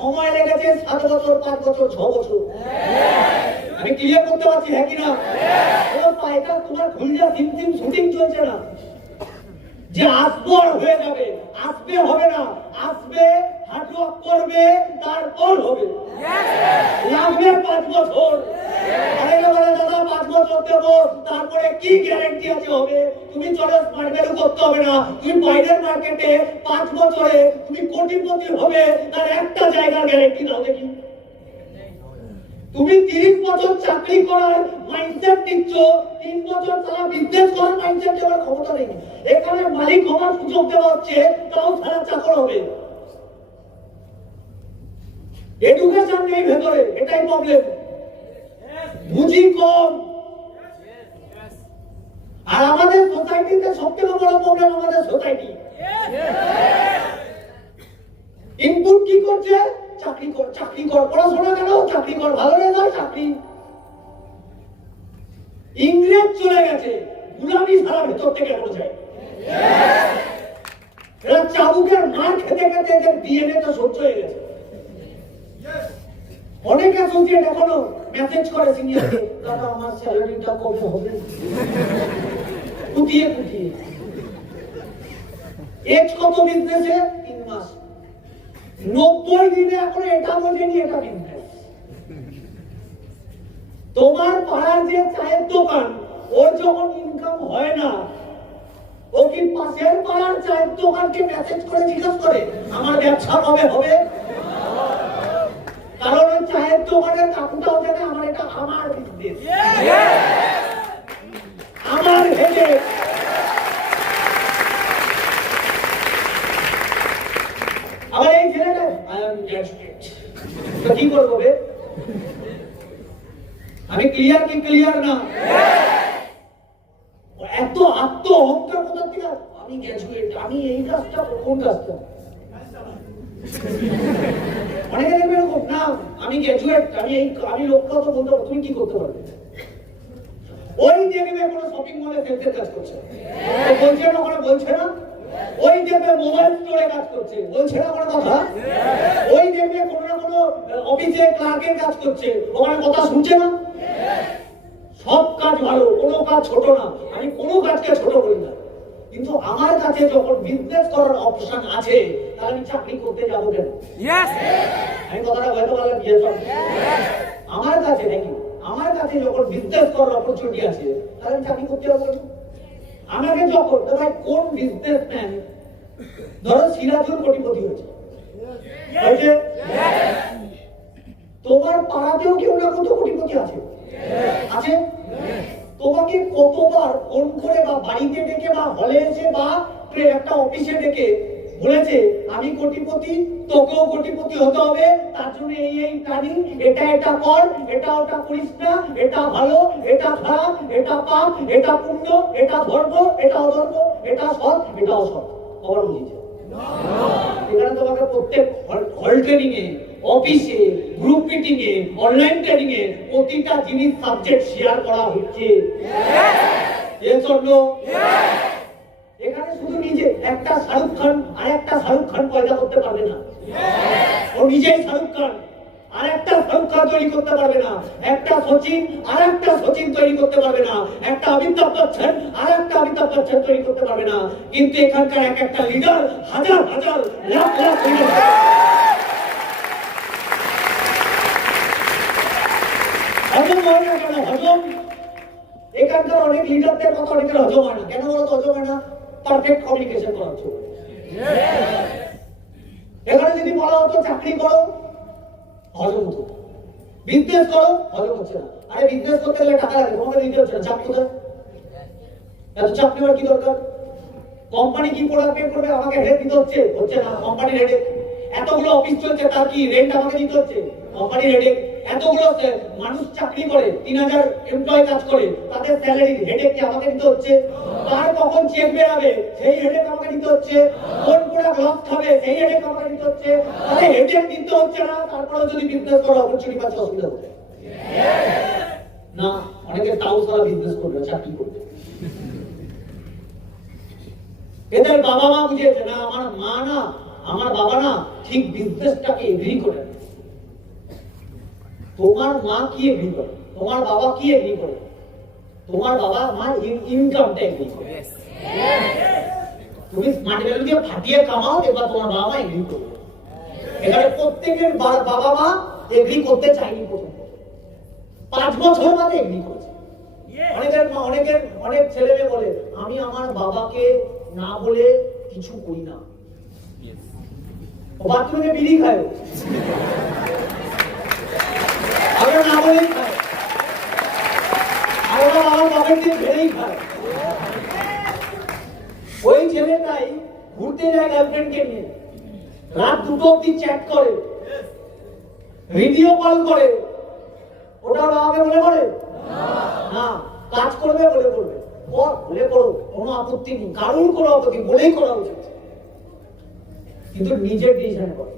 সময় লেগেছে 7 বছর, 5 বছর, 6 বছর। আমি ক্লিয়ার করতে পারছি, হ্যাঁ কিনা? এটা তোমার খুলজা সিম শুটিং চলছে না যে আসবো আর হয়ে যাবে। আসবে হবে না, আসবে হার্ডওয়ার্ক করবে, তারপর হবে। লাগবে 5 বছর। আরে বলে দাদা 5 বছর দেবো, তারপরে কি গ্যারান্টি আছে হবে? তুমি চলো স্মার্ট ভ্যালু করতে হবে না, তুমি বাইরের মার্কেটে 5 বছরে তুমি কোটিপতি হবে, তার একটা জায়গার গ্যারান্টি দাও দেখি। তুমি 30 বছর চাকরি করার মাইন্ডসেট দিচ্ছ, 3 বছর তারা বিজনেস করার মাইন্ডসেট দেওয়ার ক্ষমতা নেই। এখানে মালিক হওয়ার সুযোগ দেওয়া হচ্ছে, তাও সারা চাকর হবে। এডুকেশন নেই ভেতরে, এটাই প্রবলেম। বুঝি কম। আর আমাদের সোসাইটিতে সবথেকে বড় প্রবলেম আমাদের সোসাইটি। ইনপুট কি করছে? চাকরি কর, চাকরি কর, পড়াশোনা কেন? চাকরি কর, ভালো রেজাল্ট, চাকরি। ইংরেজ চলে গেছে, গুলামি সারা ভেতর থেকে যায়। এরা চাবুকের মার খেতে খেতে এদের ডিএনএ তো সহ্য হয়ে গেছে। অনেক অ্যাসোসিয়েট এখনো মেসেজ করে সিনিয়রকে, দাদা আমার স্যালারিটা কবে হবে? কুটিয়ে কুটিয়ে। এজ কত বিজনেসে? 3 মাস। 90 দিনে এখন এটা বোঝেনি এটা বিজনেস। তোমার পাড়ার যে চায়ের দোকান, ওর যখন ইনকাম হয় না, ও কি পাশের পাড়ার চায়ের দোকানকে মেসেজ করে জিজ্ঞেস করে আমার ব্যবসা কবে হবে? কারণ ওই চায়ের দোকানের কাকুটাও জানে আমার এটা আমার বিজনেস, আমার হেডে। আবার এই ছেলেটা কি করবো? আমি ক্লিয়ার কি ক্লিয়ার না? এত আত্ম অহংকার কোথা থেকে? আমি গ্র্যাজুয়েট, আমি এই কাজটা, কোন কাজটা? অনেকে দেখবে এরকম, না আমি গ্র্যাজুয়েট, আমি লক্ষ্য তো বলতে পারবো। তুমি কি করতে পারবে? ওই দেখবে কোনো শপিং মলে সেলসের কাজ করছে, বলছে না? ওখানে বলছে না? ওই দেখবে মোবাইল স্টোরে কাজ করছে, বলছে না কোনো কথা? ওই দেখবে কোনো না কোনো অফিসে ক্লার্কের কাজ করছে, ওখানে কথা শুনছে না? সব কাজ ভালো, কোনো কাজ ছোট না। আমি কোনো কাজকে ছোট করি না, কিন্তু আমার কাছে যখন বিজনেস করার অপশন আছে, তাহলে আমি চাকরি করতে যাবো কেন? আমি কথাটা বলতে পারলাম? আমার কাছে নাকি আমার কাছে যখন বিজনেস করার অপরচুনিটি আছে, তাহলে আমি চাকরি করতে যাবো কেন? আমাকে যখন ভাই কোন বিজনেসম্যান, ধরো সিরাজুল কোটিপতি হয়েছে, তোমার পাড়াতেও কেউ না কত কোটিপতি আছে, আছে। তোমাকে কতবার ফোন করে বা বাড়িতে ডেকে বা হলে এসে বা একটা অফিসে ডেকে বলেছে আমি কোটিপতি, তোকেও কোটিপতি হতে হবে, তার জন্য এই প্ল্যানিং, এটা কর, এটা ওটা করিস না, এটা ভালো, এটা খারাপ, এটা পাপ, এটা পুণ্য, এটা ধর্ম, এটা অধর্ম, এটা সৎ, এটা অসৎ। আবার বুঝিয়েছে এখানে তোমাকে প্রত্যেক হল ট্রেনিং এ, অফিসে, গ্রুপ মিটিং এ, অনলাইন ট্রেনিং এ প্রতিটা জিনিস সাবজেক্ট শেয়ার করা হচ্ছে। এখানে শুধু নিজে একটা শাহরুখ খান আর একটা শাহরুখ খান পয়দা করতে পারবে না, ও নিজেই শাহরুখ খান। আর একটা শাহরুখ খান তৈরি করতে পারবে না, একটা সচিন আর একটা সচিন তৈরি করতে পারবে না, একটা অমিতাভ বচ্চন আর একটা অমিতাভ বচ্চন তৈরি করতে পারবে না। কিন্তু এখানকার এক একটা লিডার হাজার হাজার লাখ লাখ হজম হয় না কেন? হজম এখানকার অনেক লিডারদের কথা অনেকের হজম হয় না কেন? বলো তো হজম হয় না? পারফেক্ট কমিউনিকেশন করা হচ্ছে। এখানে যদি বলা হতো চাকরি করো, হজম হতো, বিজনেস করো, হজম হচ্ছে না। আরে বিজনেস করতে গেলে টাকা লাগে, তোমাকে দিতে হচ্ছে না, চাপ কোথায়? এত চাপ নেওয়ার কি দরকার? কোম্পানি কি প্রোডাক্ট পে করবে, আমাকে হেড দিতে হচ্ছে না, কোম্পানির হেডে। এতগুলো অফিস চলছে, তার কি রেন্ট আমাকে দিতে হচ্ছে? কোম্পানির হেডে। এতগুলো মানুষ চাকরি করে, 3000 এমপ্লয়ি কাজ করে, তাদের স্যালারি হেডেক কি আমাকে দিতে হচ্ছে? তার কখন চেক বেরাবে সেই হেডেক আমাকে দিতে হচ্ছে, কোন প্রোডাক্ট লস খাবে সেই হেডেক আমাকে দিতে হচ্ছে। তাহলে হেডেক দিতে হচ্ছে না, তারপরে যদি বিজনেস করার অপরচুনিটি পাচ্ছে, অসুবিধা হচ্ছে না? অনেকে তাও সারা বিজনেস করবে, চাকরি করবে। এদের বাবা মা বুঝিয়েছে না, আমার মা না আমার বাবা না ঠিক বিজনেসটাকে এগ্রি করে না। তোমার মা কি এগ্রি করে, তোমার বাবা কি এগ্রি করে? তোমার বাবা মা ইনকামটা এগ্রি করে। তুমি স্মার্ট ভ্যালু দিয়ে ফাটিয়ে কামাও, এবার তোমার বাবা মা এগ্রি করবে। এখানে প্রত্যেকের বাবা মা এগ্রি করতে চাইনি প্রথম 5 বছর বাদে এগ্রি করেছে। অনেক ছেলে মেয়ে বলে আমি আমার বাবাকে না বলে কিছু করি না, বাথরুমে বিড়ি খায়, আমরা না বলেই খায়, আর ওরা বাবার পকেট দিয়ে ফেলেই খায়। ওই ছেলেটাই ঘুরতে যায় গার্লফ্রেন্ডকে নিয়ে, রাত 2টো অব্দি চ্যাট করে, ভিডিও কল করে, ওটা বাবাকে বলে করে না, কাজ করবে বলে করবে, বলে করো, কোনো আপত্তি নেই, কারোর কোনো আপত্তি বলেই করা উচিত, কিন্তু নিজের ডিসিশন করে।